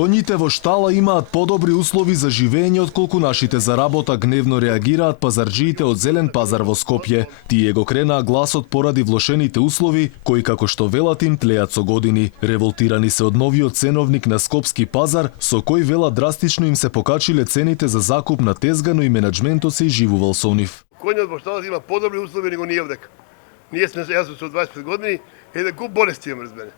Коњите во штала имаат подобри услови за живење отколку нашите за работа, гневно реагираат пазарџиите од Зелен пазар во Скопје. Тие го кренаа гласот поради влошените услови, кои како што велат им тлеат со години. Револтирани се од новиот ценовник на Скопски пазар, со кој велат драстично им се покачиле цените за закуп на тезга, но и менаџментот се изживувал со нив. Коњот во шталот има подобри услови него ние овдека. Ние сме јас со 25 години, еден куп болести имам разбере.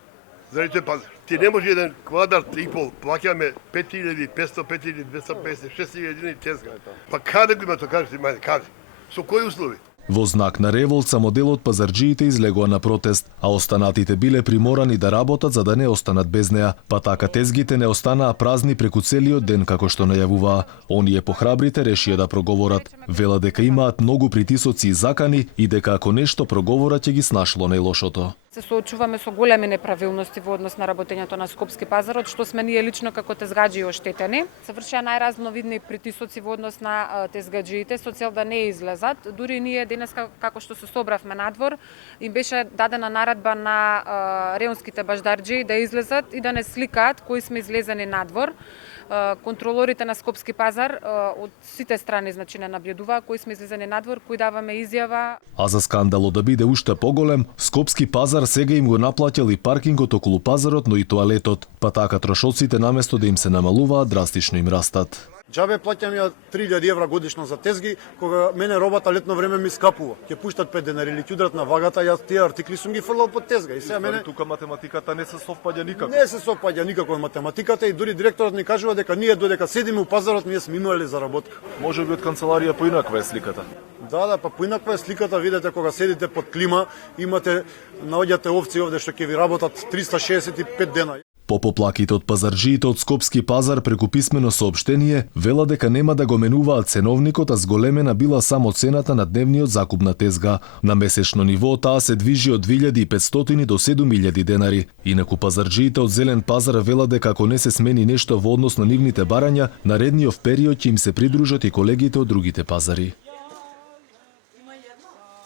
Заради тој пазар. Ти не може еден квадрат 3,5, плаќаме 5500, 5250, 6000 едини тезга. Па каде го има тоа, кажете мајде, каде? Со кои услови? Во знак на револт самоделот од пазарџиите излегоа на протест, а останатите биле приморани да работат за да не останат без неа, па така тезгите не останаа празни преку целиот ден како што најавуваа. Оние похрабрите решија да проговорат. Вела дека имаат многу притисоци и закани и дека ако нешто проговорат ќе ги снашло најлошото. Се соочуваме со големи неправилности во однос на работењето на Скопски пазар, од што сме ние лично како тезгаџи оштетени. Се вршеа најразновидни притисоци во однос на тезгаџиите со цел да не излезат. Дури ние денеска како што се собравме надвор, им беше дадена наредба на реонските баждарџи да излезат и да не сликаат кои сме излезени надвор. Контролорите на Скопски пазар од сите страни значи не наблюдуваа кои сме излезени надвор, кои даваме изјава. А за скандалот да биде уште поголем, Скопски пазар сега им го наплатил и паркингот околу пазарот, но и тоалетот, па така трошоците наместо да им се намалуваат, драстично им растат. Џабе плаќам ја 3000 евра годишно за тезги, кога мене робата летно време ми скапува. Ќе пуштат 5 денари или ќе удрат на вагата, јас тие артикли сум ги фрлал под тезга. И сега мене тука математиката не се совпаѓа никако. Не се совпаѓа никако математиката и дури директорот ни кажува дека ние додека седиме у пазарот ние сме имале заработка. Може би од канцеларија поинаква е сликата. Да, па поинаква е сликата, видете кога седите под клима, имате наоѓате овци овде што ќе ви работат 365 дена. По поплаките од пазарџиите од Скопски пазар преку писмено соопштение, вела дека нема да го менуваат ценовникот, а зголемена била само цената на дневниот закуп на тезга. На месечно ниво таа се движи од 2500 до 7000 денари. Инаку пазарџиите од Зелен пазар вела дека ако не се смени нешто во однос на нивните барања, наредниот период ќе им се придружат и колегите од другите пазари.